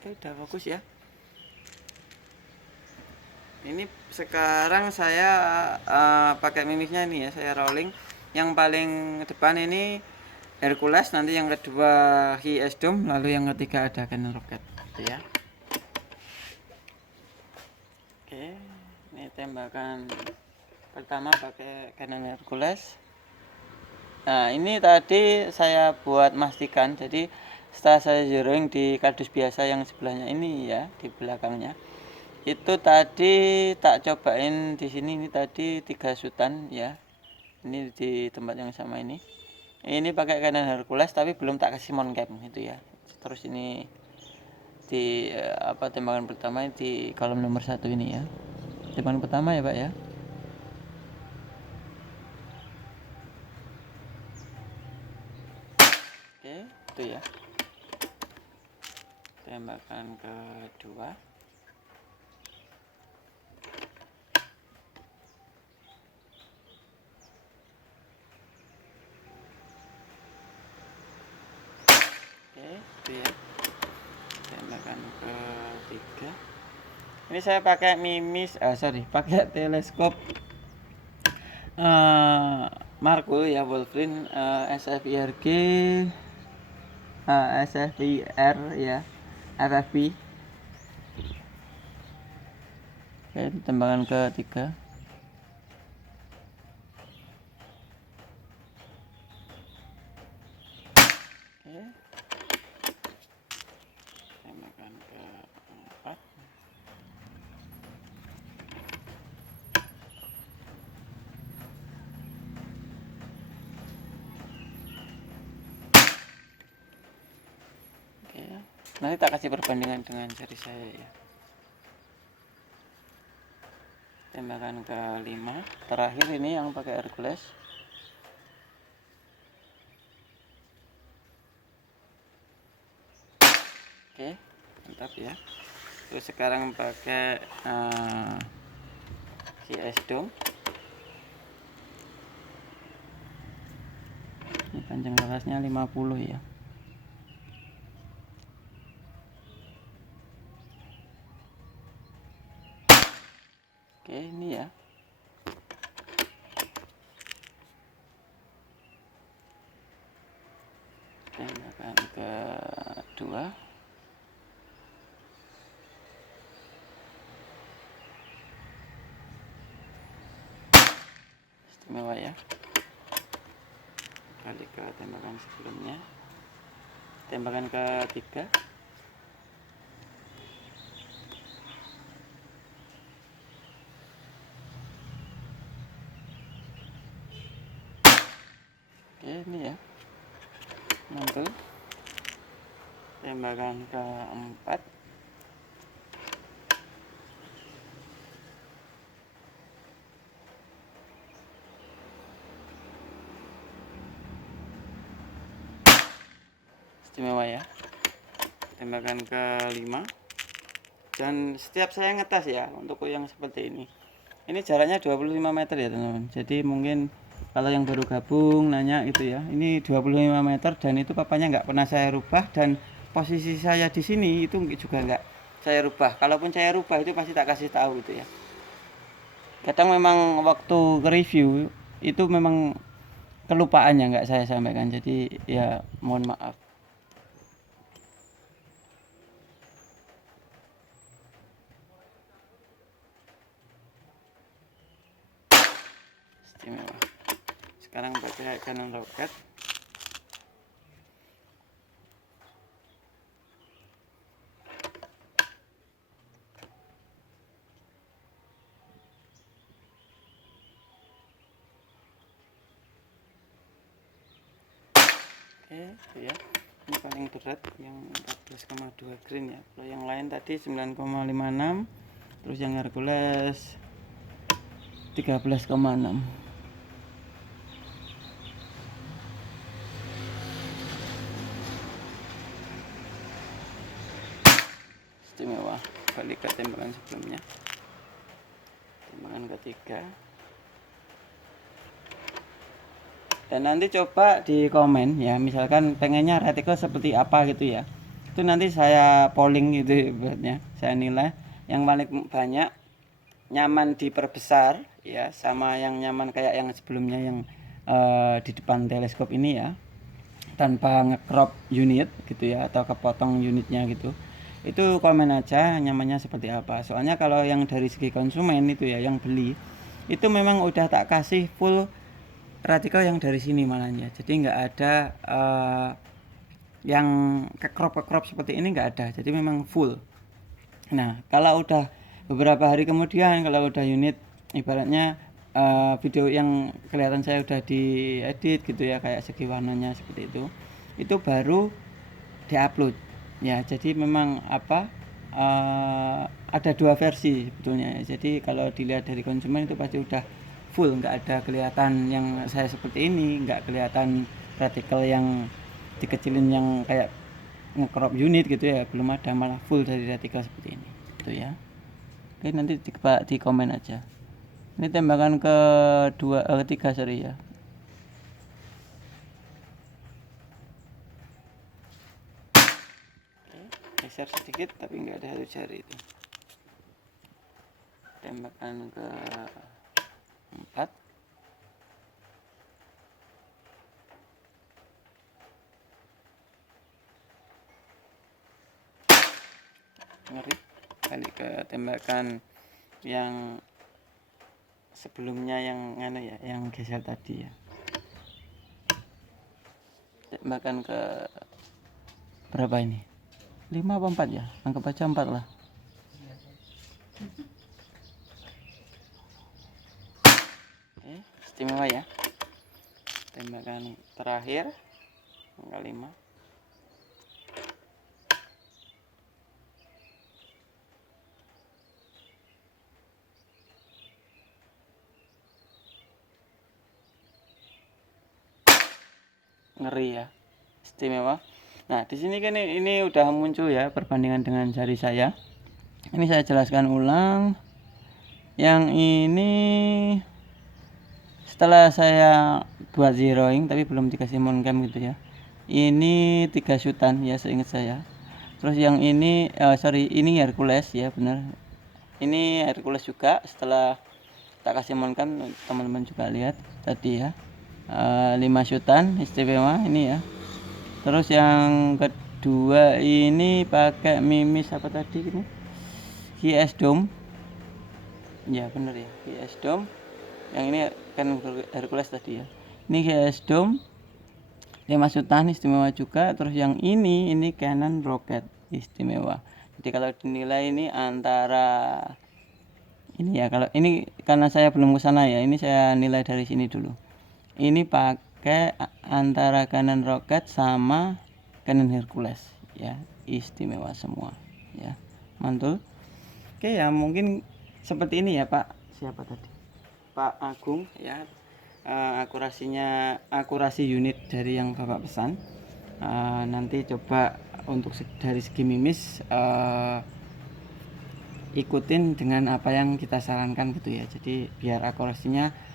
Oke, udah fokus ya. Ini sekarang saya pakai mimisnya ini ya, saya rolling. Yang paling depan ini Hercules, nanti yang kedua HS Dome, lalu yang ketiga ada Cannon Rocket gitu ya. Oke, ini tembakan pertama pakai Cannon Hercules. Nah, ini tadi saya buat mastikan, jadi setelah saya zeroing di kardus biasa yang sebelahnya ini ya, di belakangnya itu tadi tak cobain di sini. Ini tadi 3 sutan ya, ini di tempat yang sama ini pakai Canon Hercules tapi belum tak kasih mount cap itu ya. Terus ini di tembakan pertama di kolom nomor 1 ini ya, tembakan pertama ya Pak ya. Oke, itu ya tembakan kedua. Oke, itu ya tembakan ketiga. Ini saya pakai mimis, pakai teleskop Marco ya, Wolverine SFIRG SFIR ya, FFP. Oke, tembakan ketiga. Oke, tembakan keempat. Oke, nanti tak kasih perbandingan dengan seri saya ya. Tembakan kelima, terakhir ini yang pakai Hercules. Oke, mantap ya. Terus sekarang pakai CS Dome. Ini panjang larasnya 50 ya. Oke, ini ya. Tembakan kedua. Istimewa ya. Kali ke tembakan sebelumnya. Tembakan ketiga. Oke, ini ya. Mantul. Tembakan keempat. Istimewa ya. Tembakan kelima. Dan setiap saya ngetes ya untuk yang seperti ini jaraknya 25 meter ya teman-teman. Jadi mungkin kalau yang baru gabung nanya itu ya, ini 25 meter dan itu papanya nggak pernah saya rubah, dan posisi saya di sini itu juga nggak saya rubah. Kalaupun saya rubah itu pasti tak kasih tahu itu ya. Kadang memang waktu review itu memang kelupaannya nggak saya sampaikan, jadi ya mohon maaf. Istimewa. Sekarang pakai Cannon Rocket. Oke, itu ya. Ini paling berat yang 14,2 green ya. Kalau yang lain tadi 9,56, terus yang Hercules 13,6. Istimewa. Balik ke tembakan sebelumnya. Tembakan ketiga. Dan nanti coba di komen ya, misalkan pengennya retikel seperti apa gitu ya, itu nanti saya polling gitu ibaratnya, saya nilai yang paling banyak nyaman diperbesar ya, sama yang nyaman kayak yang sebelumnya yang di depan teleskop ini ya, tanpa nge-crop unit gitu ya, atau kepotong unitnya gitu. Itu komen aja nyamannya seperti apa. Soalnya kalau yang dari segi konsumen itu ya, yang beli itu memang udah tak kasih full retikel yang dari sini malahnya. Jadi nggak ada yang ke-crop seperti ini, nggak ada. Jadi memang full. Nah, kalau udah beberapa hari kemudian, kalau udah unit ibaratnya video yang kelihatan saya udah diedit gitu ya, kayak segi warnanya seperti itu baru diupload ya. Jadi memang ada dua versi sebetulnya. Jadi kalau dilihat dari konsumen itu pasti udah full, nggak ada kelihatan yang saya seperti ini, nggak kelihatan retikel yang dikecilin yang kayak nge-crop unit gitu ya, belum ada, malah full dari retikel seperti ini gitu ya. Oke, nanti di komen aja. Ini tembakan ketiga sorry ya. Oke, geser sedikit tapi nggak ada satu jari itu. Tembakan ke 4. Ngeri. Balik ke tembakan yang sebelumnya yang ya, yang geser tadi ya. Tembakan ke berapa ini? 5 apa 4 ya? Anggap aja 4 lah. Oke, istimewa ya. Tembakan terakhir angka 5. Ngeri ya, istimewa. Nah, di sini kan ini udah muncul ya perbandingan dengan jari saya. Ini saya jelaskan ulang. Yang ini setelah saya buat zeroing tapi belum dikasih moncam gitu ya. Ini 3 shootan ya seingat saya. Terus yang ini ini Hercules ya, benar. Ini Hercules juga, setelah tak kasih moncam teman-teman juga lihat tadi ya. 5 shootan istimewa ini ya. Terus yang kedua ini pakai mimis apa tadi ini? HS Dome. Ya bener ya, HS Dome. Yang ini kan Hercules tadi ya. Ini HS Dome 5 shootan istimewa juga. Terus yang ini Canon Rocket istimewa. Jadi kalau dinilai ini antara ini ya, kalau ini karena saya belum ke sana ya, ini saya nilai dari sini dulu. Ini pakai antara Canon Rocket sama Canon Hercules ya, istimewa semua ya, mantul. Oke ya, mungkin seperti ini ya Pak, siapa tadi, Pak Agung ya. Akurasi unit dari yang Bapak pesan. Nanti coba untuk dari segi mimis ikutin dengan apa yang kita sarankan gitu ya. Jadi biar akurasinya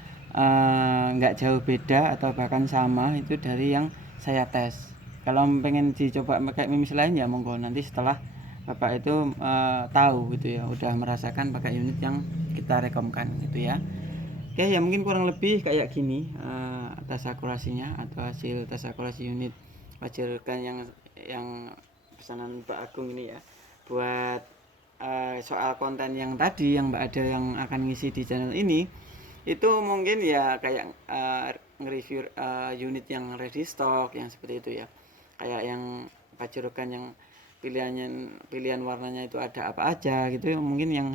nggak jauh beda atau bahkan sama itu dari yang saya tes. Kalau pengen dicoba pakai mimis lain ya monggo, nanti setelah Bapak itu tahu gitu ya, udah merasakan pakai unit yang kita rekomkan gitu ya. Oke ya, mungkin kurang lebih kayak gini tes akurasinya atau hasil tes akurasi unit Pajero-kan yang pesanan Pak Agung ini ya, buat soal konten yang tadi yang Mbak Ada yang akan ngisi di channel ini. Itu mungkin ya kayak nge-review unit yang ready stock yang seperti itu ya, kayak yang Pajero-kan yang pilihan warnanya itu ada apa aja gitu ya, mungkin yang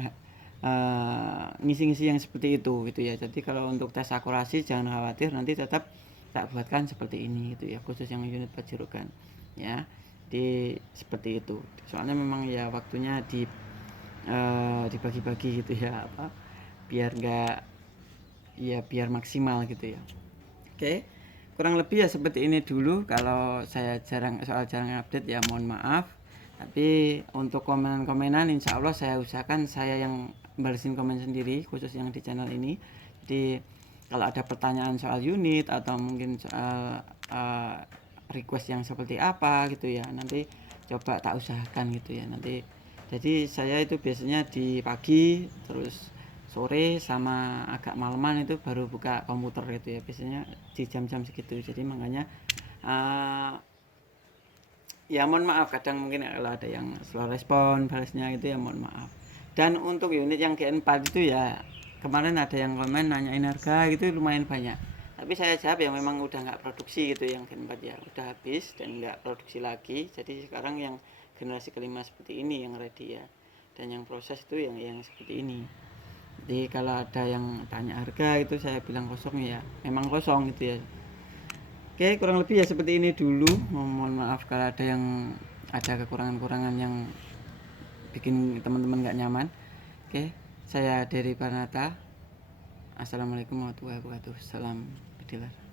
ngisi-ngisi yang seperti itu gitu ya. Jadi kalau untuk tes akurasi jangan khawatir, nanti tetap tak buatkan seperti ini gitu ya, khusus yang unit Pajero-kan ya. Di seperti itu, soalnya memang ya waktunya dibagi-bagi gitu ya, biar enggak ya, biar maksimal gitu ya. Oke, kurang lebih ya seperti ini dulu. Kalau saya jarang update ya mohon maaf. Tapi untuk komenan-komenan insya Allah saya usahakan saya yang balesin komen sendiri, khusus yang di channel ini. Jadi kalau ada pertanyaan soal unit atau mungkin soal request yang seperti apa gitu ya, nanti coba tak usahakan gitu ya nanti. Jadi saya itu biasanya di pagi, terus sore sama agak malaman itu baru buka komputer gitu ya, biasanya di jam-jam segitu. Jadi makanya ya mohon maaf kadang mungkin kalau ada yang slow respon balasnya gitu ya, mohon maaf. Dan untuk unit yang G4 itu ya kemarin ada yang komen nanyain harga gitu lumayan banyak, tapi saya jawab ya memang udah nggak produksi gitu yang Gen 4 ya, udah habis dan nggak produksi lagi. Jadi sekarang yang generasi kelima seperti ini yang ready ya, dan yang proses itu yang seperti ini. Jadi kalau ada yang tanya harga itu saya bilang kosong ya memang kosong gitu ya. Oke, kurang lebih ya seperti ini dulu. Mohon maaf kalau ada yang ada kekurangan-kekurangan yang bikin teman-teman nggak nyaman. Oke, saya dari Panata. Assalamualaikum warahmatullahi wabarakatuh. Salam bediler.